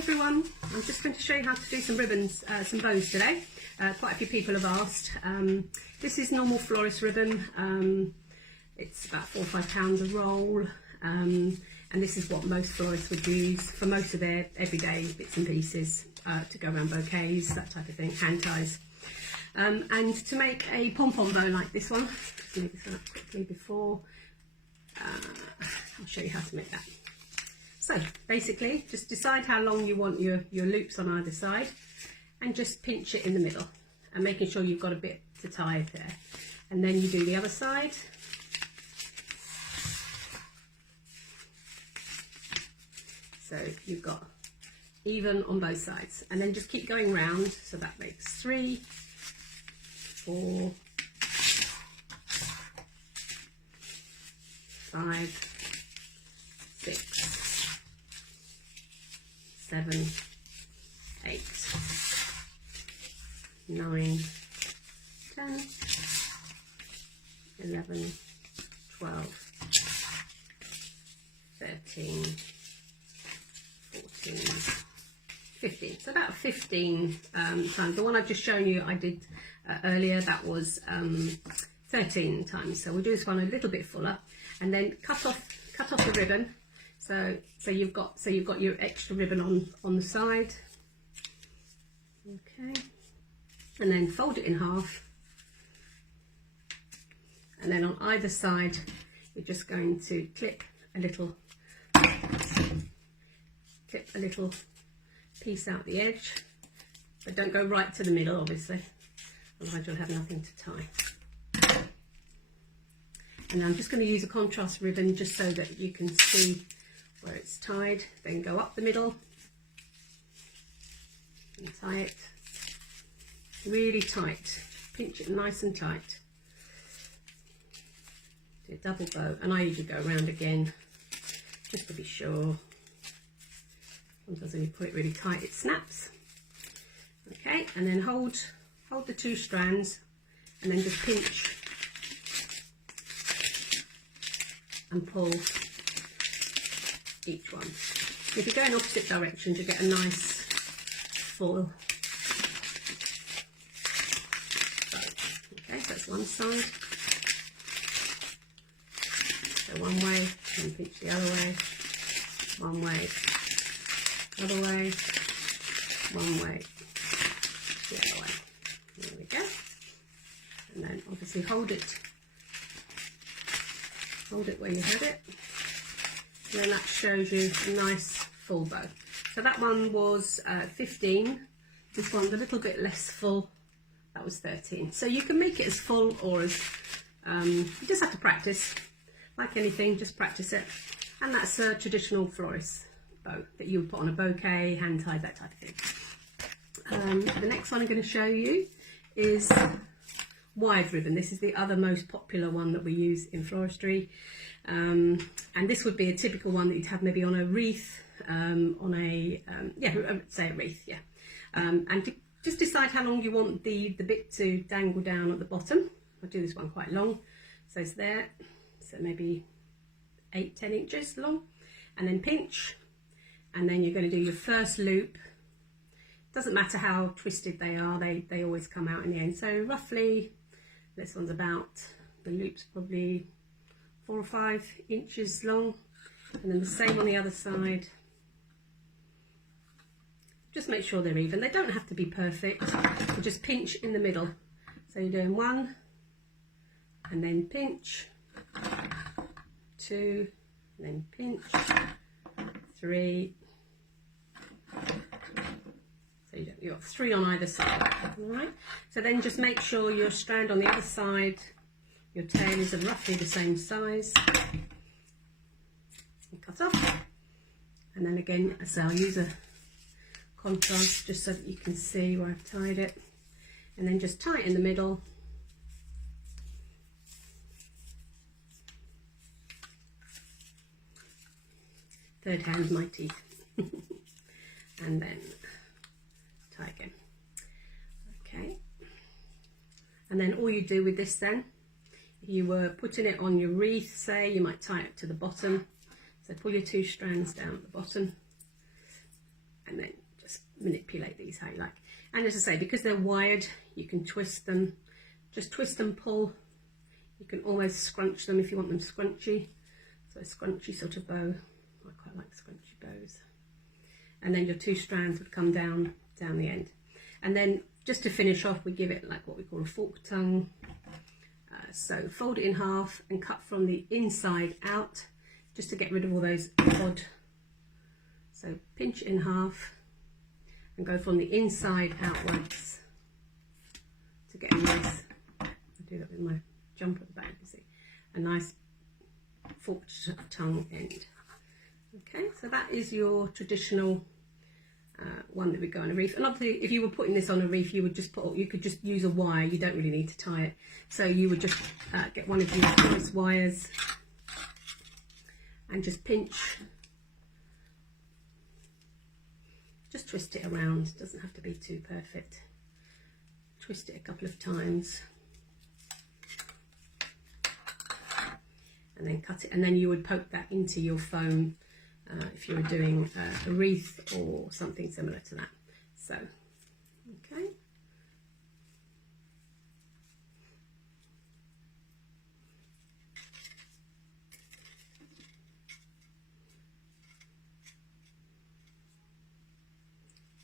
everyone, I'm just going to show you how to do some ribbons, some bows today. Quite a few people have asked. This is normal florist ribbon. It's about £4 or £5 a roll, and this is what most florists would use for most of their everyday bits and pieces to go around bouquets, that type of thing, hand ties. And to make a pom-pom bow like this one, just move this one up quickly before, I'll show you how to make that. So basically, just decide how long you want your loops on either side and just pinch it in the middle and making sure you've got a bit to tie there. And then you do the other side. So you've got even on both sides, and then just keep going round. So that makes 3, 4, 5, 6, 7, 8, 9, 10, 11, 12, 13, 14, 15. So about 15 times. The one I've just shown you I did earlier, that was 13 times. So we'll do this one a little bit fuller, and then cut off the ribbon. So you've got your extra ribbon on the side. Okay. And then fold it in half. And then on either side, you're just going to clip a little piece out the edge, but don't go right to the middle, obviously, otherwise you'll have nothing to tie. And I'm just going to use a contrast ribbon just so that you can see where it's tied. Then go up the middle and tie it really tight. Pinch it nice and tight. Do a double bow, and I usually go around again just to be sure. Sometimes when you put it really tight, it snaps. Okay, and then hold the 2 strands, and then just pinch and pull each one. If you go in opposite directions, you get a nice full bow. Okay, so that's one side. So one way, and pinch the other way. One way, other way, one way, the other way. There we go. And then obviously hold it where you had it. And then that shows you a nice full bow. So that one was 15. This one's a little bit less full. That was 13. So you can make it as full or as, you just have to practice. Like anything, just practice it. And that's a traditional florist bow that you would put on a bouquet, hand tie, that type of thing. The next one I'm going to show you is wide ribbon. This is the other most popular one that we use in floristry, and this would be a typical one that you'd have maybe on a wreath, yeah, I would say a wreath, yeah. And just decide how long you want the bit to dangle down at the bottom. I'll do this one quite long, so it's there, so maybe 8-10 inches long, and then pinch, and then you're going to do your first loop. Doesn't matter how twisted they are, they always come out in the end. So roughly, this one's about, the loop's probably 4 or 5 inches long, and then the same on the other side. Just make sure they're even. They don't have to be perfect, you just pinch in the middle. So you're doing 1, and then pinch, 2, and then pinch, 3. So you've got 3 on either side. Alright, so then just make sure your strand on the other side, your tail is roughly the same size. And cut off, and then again, so I'll use a contrast just so that you can see where I've tied it, and then just tie it in the middle. Third hand's my teeth. And then tie again. Okay, and then all you do with this then, if you were putting it on your wreath, say, you might tie it to the bottom. So pull your 2 strands down at the bottom, and then just manipulate these how you like. And as I say, because they're wired, you can twist them, just twist and pull. You can almost scrunch them if you want them scrunchy. So a scrunchy sort of bow. I quite like scrunchy bows. And then your 2 strands would come down the end. And then just to finish off, we give it like what we call a fork tongue. So fold it in half and cut from the inside out, just to get rid of all those odd. So pinch it in half and go from the inside outwards to get a nice, I do that with my jumper at the back, you see, a nice forked tongue end. Okay, so that is your traditional one that would go on a wreath. And obviously, if you were putting this on a wreath, you would just put, you could just use a wire. You don't really need to tie it. So you would just get one of your nice wires and just pinch, just twist it around. It doesn't have to be too perfect. Twist it a couple of times, and then cut it. And then you would poke that into your foam. If you were doing a wreath or something similar to that. So, okay.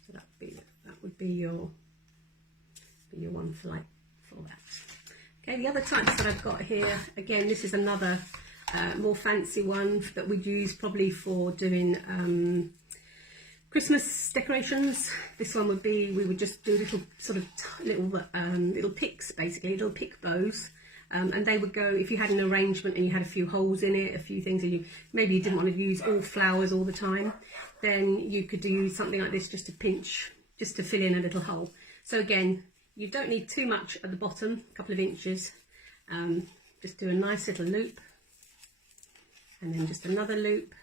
So that would be your one for that. Okay, the other types that I've got here, again, this is another more fancy one that we'd use probably for doing Christmas decorations. This one would be, we would just do little sort of little picks, basically, little pick bows. And they would go, if you had an arrangement and you had a few holes in it, a few things, and maybe you didn't want to use all flowers all the time, then you could use something like this just to pinch, just to fill in a little hole. So again, you don't need too much at the bottom, a couple of inches. Just do a nice little loop. And then just another loop.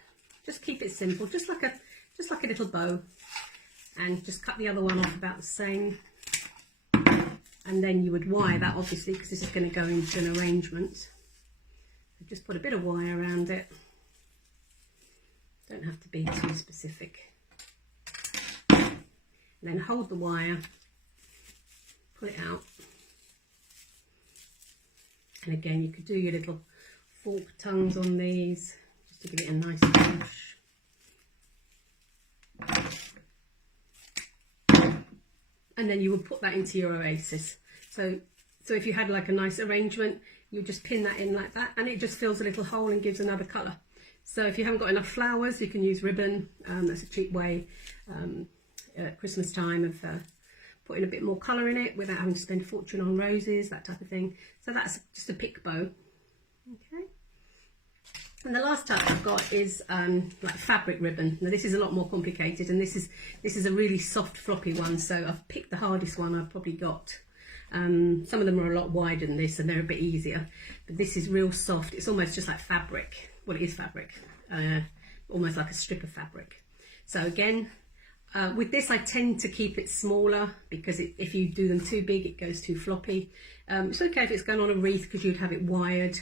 Just keep it simple, just like a little bow, and just cut the other one off about the same. And then you would wire that, obviously, because this is going to go into an arrangement. So just put a bit of wire around it. Don't have to be too specific. And then hold the wire, pull it out, and again you could do your little fork tongues on these just to give it a nice push. And then you would put that into your oasis. So if you had like a nice arrangement, you would just pin that in like that, and it just fills a little hole and gives another colour. So if you haven't got enough flowers, you can use ribbon. That's a cheap way at Christmas time of putting a bit more colour in it without having to spend a fortune on roses, that type of thing. So that's just a pick bow. Okay. And the last type I've got is like fabric ribbon. Now this is a lot more complicated, and this is a really soft floppy one, so I've picked the hardest one I've probably got. Some of them are a lot wider than this and they're a bit easier, but this is real soft. It's almost just like fabric. Well, it is fabric, almost like a strip of fabric. So again, with this I tend to keep it smaller, because if you do them too big it goes too floppy. It's okay if it's going on a wreath because you'd have it wired.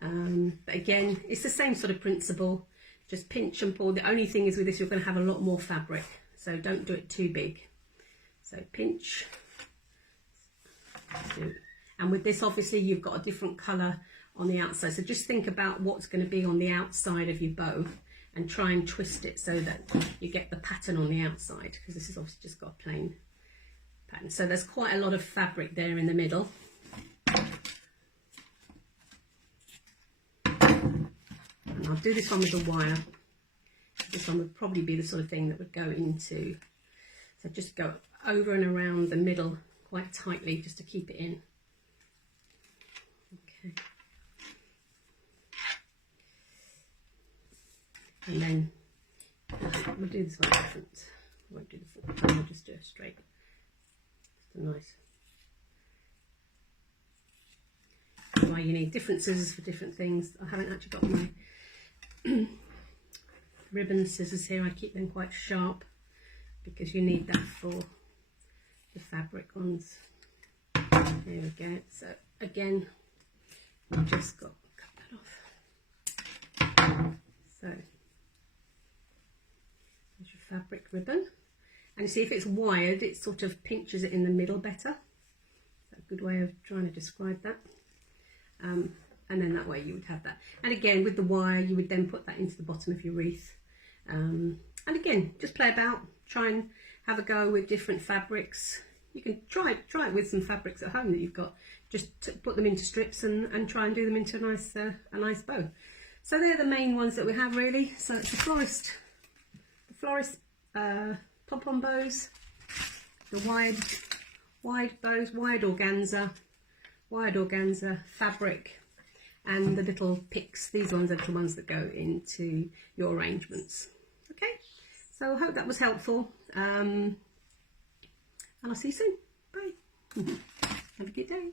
But again, it's the same sort of principle. Just pinch and pull. The only thing is with this, you're going to have a lot more fabric, so don't do it too big. So pinch. And with this, obviously, you've got a different colour on the outside. So just think about what's going to be on the outside of your bow and try and twist it so that you get the pattern on the outside, because this has obviously just got a plain pattern. So there's quite a lot of fabric there in the middle. And I'll do this one with the wire. This one would probably be the sort of thing that would go into, so just go over and around the middle quite tightly just to keep it in. Okay. And then we'll do this one different. I won't do the fork tongue, I'll just do it straight. Just a nice. That's why you need different scissors for different things. I haven't actually got my ribbon scissors here. I keep them quite sharp because you need that for the fabric ones. There we go. So again, I've just got to cut that off. So there's your fabric ribbon. And you see if it's wired, it sort of pinches it in the middle better. That's a good way of trying to describe that. And then that way you would have that. And again, with the wire, you would then put that into the bottom of your wreath. And again, just play about, try and have a go with different fabrics. You can try it with some fabrics at home that you've got. Just put them into strips and try and do them into a nice bow. So they're the main ones that we have really. So it's the florist pom-pom bows, the wide bows, wired organza fabric, and the little picks. These ones are the ones that go into your arrangements. Okay, so I hope that was helpful, and I'll see you soon. Bye. Have a good day.